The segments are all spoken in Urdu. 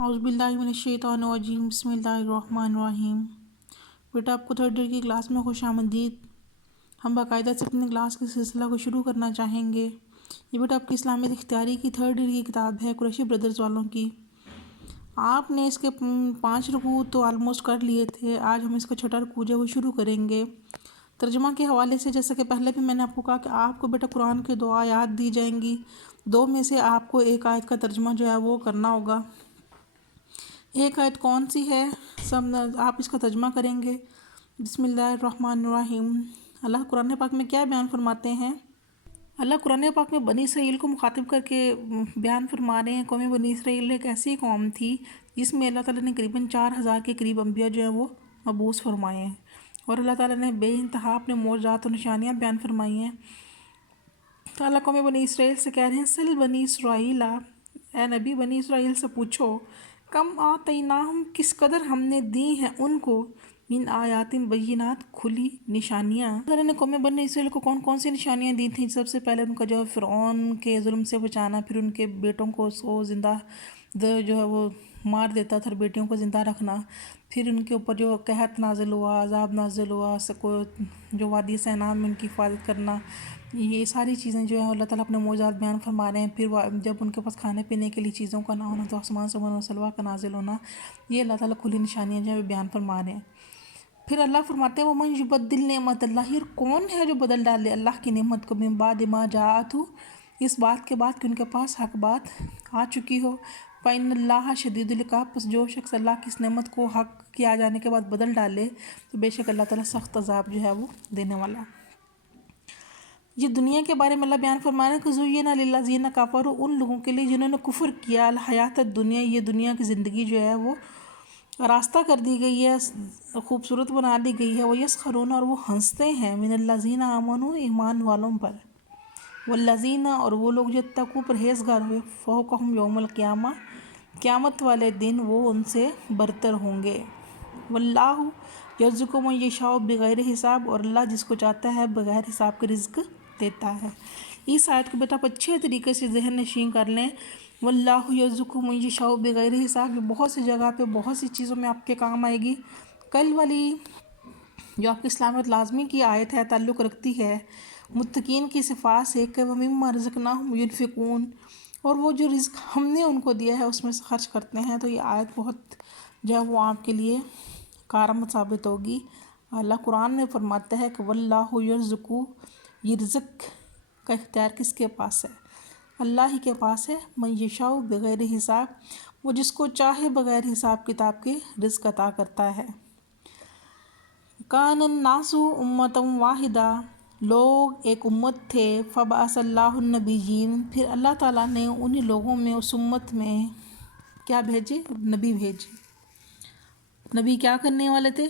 اعوذ باللہ من الشیطان الرجیم بسم اللہ الرحمن الرحیم۔ بیٹا آپ کو تھرڈ ایئر کی کلاس میں خوش آمدید۔ ہم باقاعدہ سے اپنے کلاس کے سلسلہ کو شروع کرنا چاہیں گے۔ یہ بیٹا آپ کی اسلامیت اختیاری کی تھرڈ ایئر کی کتاب ہے، قریشی بردرز والوں کی۔ آپ نے اس کے 5 رکوع تو آلموسٹ کر لیے تھے۔ آج ہم اس کا 6واں رکوع جو وہ شروع کریں گے۔ ترجمہ کے حوالے سے جیسا کہ پہلے بھی میں نے آپ کو کہا کہ آپ کو بیٹا قرآن کے 2 آیات دی جائیں گی، 2 میں سے آپ کو ایک آیت کا ترجمہ جو ہے وہ کرنا ہوگا۔ ایک آیت کون سی ہے سب آپ اس کا ترجمہ کریں گے۔ بسم اللہ الرحمن الرحیم۔ اللہ قرآن پاک میں کیا بیان فرماتے ہیں؟ اللہ قرآن پاک میں بنی اسرائیل کو مخاطب کر کے بیان فرما رہے ہیں۔ قوم بنی اسرائیل ایک ایسی قوم تھی جس میں اللہ تعالیٰ نے قریباً 4000 کے قریب انبیاء جو ہیں وہ مبعوث فرمائے ہیں، اور اللہ تعالیٰ نے بے انتہا اپنے معجزات و نشانیاں بیان فرمائی ہیں۔ تو اللہ قوم بنی اسرائیل سے کہہ رہے ہیں سل بنی اسرائیل، اے نبی بنی اسرائیل سے پوچھو، کم آتیناہم کس قدر ہم نے دی ہیں ان کو، من آیات بینات کھلی نشانیاں۔ اللہ نے قوم بنی اسرائیل کو کون کون سی نشانیاں دی تھیں؟ سب سے پہلے ان کا جو فرعون کے ظلم سے بچانا، پھر ان کے بیٹوں کو زندہ جو ہے وہ مار دیتا تھا اور بیٹیوں کو زندہ رکھنا، پھر ان کے اوپر جو قحط نازل ہوا، عذاب نازل ہوا، جو وادی سینا میں ان کی حفاظت کرنا، یہ ساری چیزیں جو ہیں اللہ تعالیٰ اپنے معجزات بیان فرما رہے ہیں۔ پھر جب ان کے پاس کھانے پینے کے لیے چیزوں کا نہ ہونا تو آسمان سے من و سلویٰ کا نازل ہونا، یہ اللہ تعالیٰ کھلی نشانیاں جو ہیں بیان فرما رہے ہیں۔ پھر اللہ فرماتے ہیں وَمَن يُبَدِّلْ نِعْمَتَ اللَّهِ، اور کون ہے جو بدل ڈالے اللہ کی نعمت کو، من بعد ما جاءتہ، اس بات کے بعد کہ ان کے پاس حق بات آ چکی ہو، فَإِنَّ اللَّهَ شَدِيدُ الْعِقَابِ، پس جو شخص اللہ کی اس نعمت کو حق کے آ جانے کے بعد بدل ڈالے تو بے شک اللہ تعالیٰ سخت عذاب جو ہے وہ دینے والا ہے۔ یہ دنیا کے بارے میں اللہ بیان فرما رہے ہیں کہ زُیِّنَ لِلَّذِینَ کَفَرُوا، ان لوگوں کے لیے جنہوں نے کفر کیا، الحیات الدنیا، یہ دنیا کی زندگی جو ہے وہ راستہ کر دی گئی ہے، خوبصورت بنا دی گئی ہے، وَيَسْخَرُونَ، اور وہ ہنستے ہیں، مِنَ الَّذِینَ آمَنُوا، ایمان والوں پر، وَالَّذِینَ، اور وہ لوگ جو اتقوا پرہیزگار ہوئے، فَوْقَهُمْ یوم القیامہ، قیامت والے دن وہ ان سے برتر ہوں گے۔ وَاللَّهُ يَرْزُقُ مَن يَشَاءُ بِغَيْرِ حساب، اور اللہ جس کو چاہتا ہے بغیر حساب کے رزق دیتا ہے۔ اس آیت کو بیٹا آپ اچھے طریقے سے ذہن نشین کر لیں۔ وَاللَّهُ يَرْزُقُ مَن يَشَاءُ بِغَيْرِ حساب، یہ بہت سی جگہ پہ بہت سی چیزوں میں آپ کے کام آئے گی۔ کل والی جو آپ کی اسلامیت لازمی کی آیت ہے تعلق رکھتی ہے متقین کی صفات سے کہ وَمِمَّا رَزَقْنَاهُمْ يُنْفِقُونَ، اور وہ جو رزق ہم نے ان کو دیا ہے اس میں سے خرچ کرتے ہیں۔ تو یہ آیت بہت جو ہے وہ آپ کے لیے کارآمد ثابت ہوگی۔ اللہ قرآن میں فرماتا ہے کہ وَاللَّهُ يَرْزُقُ، یہ رزق کا اختیار کس کے پاس ہے؟ اللہ ہی کے پاس ہے۔ من یشاء بغیر حساب، وہ جس کو چاہے بغیر حساب کتاب کے رزق عطا کرتا ہے۔ کان الناس امۃ واحدہ، لوگ ایک امت تھے، فبعث اللہ النبیین، پھر اللہ تعالیٰ نے انہی لوگوں میں اس امت میں کیا بھیجے؟ نبی بھیجے۔ نبی کیا کرنے والے تھے؟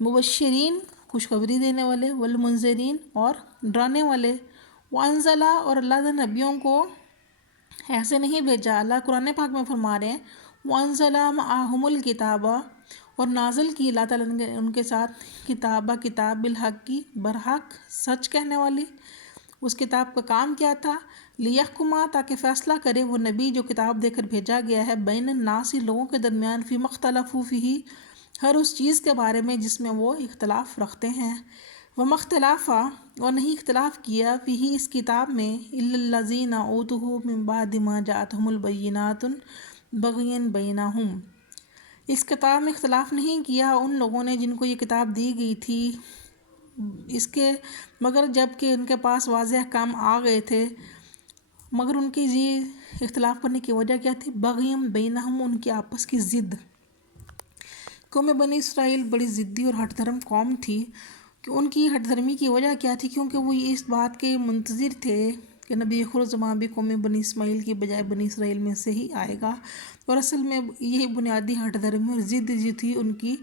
مبشرین، خوشخبری دینے والے، والمنذرین، اور ڈرانے والے، وانزلہ، اور اللہ نے نبیوں کو ایسے نہیں بھیجا۔ اللہ قرآن پاک میں فرما رہے ہیں وانزلہ معہم الکتاب، اور نازل کی اللہ تعالیٰ نے ان کے ساتھ کتاب بالحق کی، برحق سچ کہنے والی۔ اس کتاب کا کام کیا تھا؟ لیحکما، تاکہ فیصلہ کرے وہ نبی جو کتاب دے کر بھیجا گیا ہے، بین الناس، لوگوں کے درمیان، فیما اختلفوا فیہ، ہر اس چیز کے بارے میں جس میں وہ اختلاف رکھتے ہیں، وما اختلاف، اور نہیں اختلاف کیا، فیہ، اس کتاب میں، الا الذین اوتوہ من بعد ما جاءتہم البینات بغیا بینہم، اس کتاب میں اختلاف نہیں کیا ان لوگوں نے جن کو یہ کتاب دی گئی تھی اس کے، مگر جب کہ ان کے پاس واضح احکام آ گئے تھے، مگر ان کی اختلاف کرنے کی وجہ کیا تھی؟ بغیم بینہم، ان کی آپس کی ضد۔ قوم بنی اسرائیل بڑی ضدی اور ہٹ دھرم قوم تھی۔ کہ ان کی ہٹ دھرمی کی وجہ کیا تھی؟ کیونکہ وہ اس بات کے منتظر تھے کہ نبی آخر الزمان بھی قوم بنی اسماعیل کی بجائے بنی اسرائیل میں سے ہی آئے گا، اور اصل میں یہی بنیادی ہٹ دھرمی اور ضد جو تھی ان کی،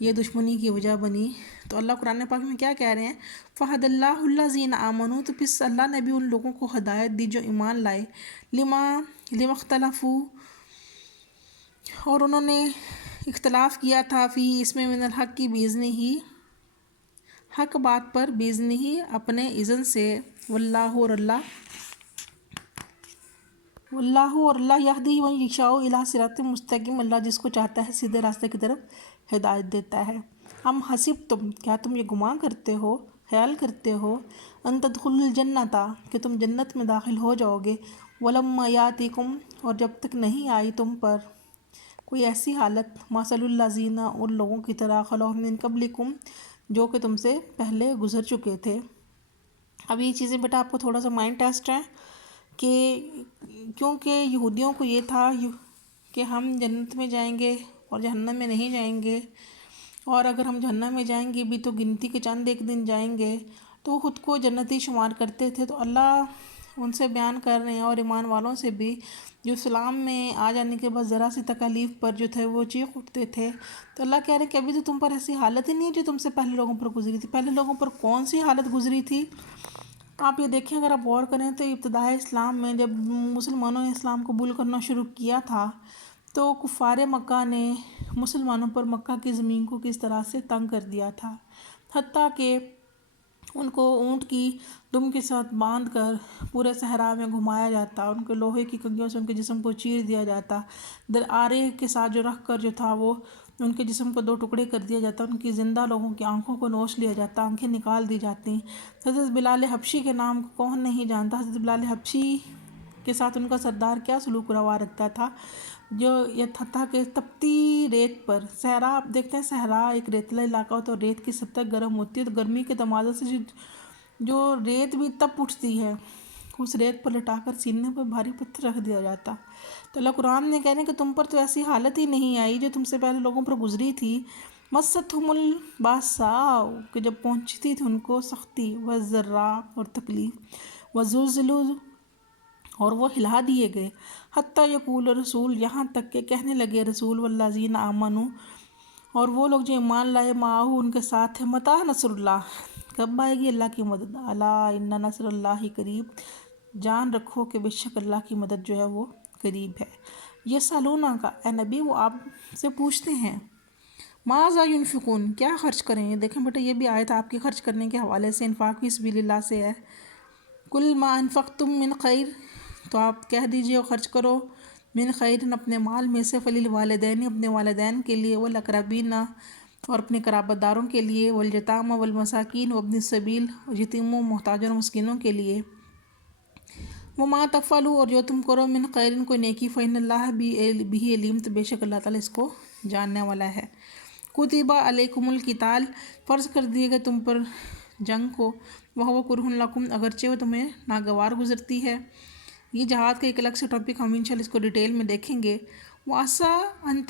یہ دشمنی کی وجہ بنی۔ تو اللہ قرآن پاک میں کیا کہہ رہے ہیں؟ فَهَدَى اللَّهُ الَّذِينَ آمَنُوا، تو پس اللہ نے بھی ان لوگوں کو ہدایت دی جو ایمان لائے، لما اختلفوا، اور انہوں نے اختلاف کیا تھا، فی، اس میں، من الحق کی، باذنہ، حق بات پر، باذنہ، اپنے اذن سے، واللہ، اور اللہ، اللہ اور اللہ یہدی من یشاء الی صراط مستقیم، اللہ جس کو چاہتا ہے سیدھے راستے کی طرف ہدایت دیتا ہے۔ ام حسبتم، کیا تم یہ گمان کرتے ہو، خیال کرتے ہو، ان تدخلوا الجنت، کہ تم جنت میں داخل ہو جاؤ گے، ولما یاتکم، اور جب تک نہیں آئی تم پر کوئی ایسی حالت، مثل الذین، ان لوگوں کی طرح، خلو من قبلکم، جو کہ تم سے پہلے گزر چکے تھے۔ اب یہ چیزیں بیٹا آپ کو تھوڑا سا مائنڈ ٹیسٹ ہے کہ کیونکہ یہودیوں کو یہ تھا کہ ہم جنت میں جائیں گے اور جہنم میں نہیں جائیں گے، اور اگر ہم جہنم میں جائیں گے بھی تو گنتی کے چند ایک دن جائیں گے، تو وہ خود کو جنتی شمار کرتے تھے۔ تو اللہ ان سے بیان کر رہے ہیں، اور ایمان والوں سے بھی، جو اسلام میں آ جانے کے بعد ذرا سی تکالیف پر جو تھے وہ چیخ اٹھتے تھے، تو اللہ کہہ رہے ہیں کہ ابھی تو تم پر ایسی حالت ہی نہیں ہے جو تم سے پہلے لوگوں پر گزری تھی۔ پہلے لوگوں پر کون سی حالت گزری تھی؟ آپ یہ دیکھیں، اگر آپ غور کریں تو ابتدائے اسلام میں جب مسلمانوں نے اسلام قبول کرنا شروع کیا تھا، تو کفار مکہ نے مسلمانوں پر مکہ کی زمین کو کس طرح سے تنگ کر دیا تھا، حتیٰ کہ ان کو اونٹ کی دم کے ساتھ باندھ کر پورے صحرا میں گھمایا جاتا، ان کے لوہے کی کنگھیوں سے ان کے جسم کو چیر دیا جاتا، آرے کے ساتھ جو رکھ کر جو تھا وہ ان کے جسم کو دو ٹکڑے کر دیا جاتا، ان کی زندہ لوگوں کی آنکھوں کو نوچ لیا جاتا، آنکھیں نکال دی جاتی۔ حضرت بلال حبشی کے نام کو کون نہیں جانتا؟ حضرت بلال حبشی کے ساتھ ان کا سردار کیا سلوک روا رکھتا تھا، جو یہ تھا کہ تپتی ریت پر، صحرا آپ دیکھتے ہیں، صحرا ایک ریتلا علاقہ ہوتا ہے، اور ریت کی سب تک گرم ہوتی ہے، تو گرمی کے تمازا سے جو ریت بھی تب اٹھتی ہے، اس ریت پر لٹا کر سینے پر بھاری پتھر رکھ دیا جاتا۔ تو اللہ قرآن نے کہنے کہ تم پر تو ایسی حالت ہی نہیں آئی جو تم سے پہلے لوگوں پر گزری تھی، مستہم الباساء، کہ جب پہنچی تھی ان کو سختی، والضراء، اور تکلیف، وزلزلوا، اور وہ ہلا دیے گئے، حتیٰ یقول رسول، یہاں تک کہ کہنے لگے رسول، والذین آمنوا، اور وہ لوگ جو ایمان لائے، معاہو، ان کے ساتھ ہے، متی نصر اللہ، کب آئے گی اللہ کی مدد، الا ان نصر اللہ قریب، جان رکھو کہ بے شک اللہ کی مدد جو ہے وہ قریب ہے۔ یسألونک، اے نبی وہ آپ سے پوچھتے ہیں، ماذا ینفقون، کیا خرچ کریں گے؟ دیکھیں بیٹا یہ بھی آیت آپ کے خرچ کرنے کے حوالے سے، انفاق فی سبیل اللہ سے ہے۔ کل ما انفقتم من خیر، تو آپ کہہ دیجئے خرچ کرو، من خیر، اپنے مال میں سے، فللوالدین، اپنے والدین کے لیے، والاقربین، اور اپنے قرابت داروں کے لیے، والیتامى والمساکین، وابن السبیل، اور یتیموں، محتاجوں اور مسکینوں کے لیے، وما تفعلوا، اور جو تم کرو، من خیر، کوئی نیکی، فإن اللہ بہ علیم، تو بے شک اللہ تعالیٰ اس کو جاننے والا ہے۔ کتب علیکم القتال، فرض کر دیے گئے تم پر جنگ کو، وہو کرہ لکم، اگرچہ وہ تمہیں ناگوار گزرتی ہے۔ یہ جہاد کا ایک الگ سے ٹاپک، ہم انشاءاللہ اس کو ڈیٹیل میں دیکھیں گے۔ وعسیٰ ان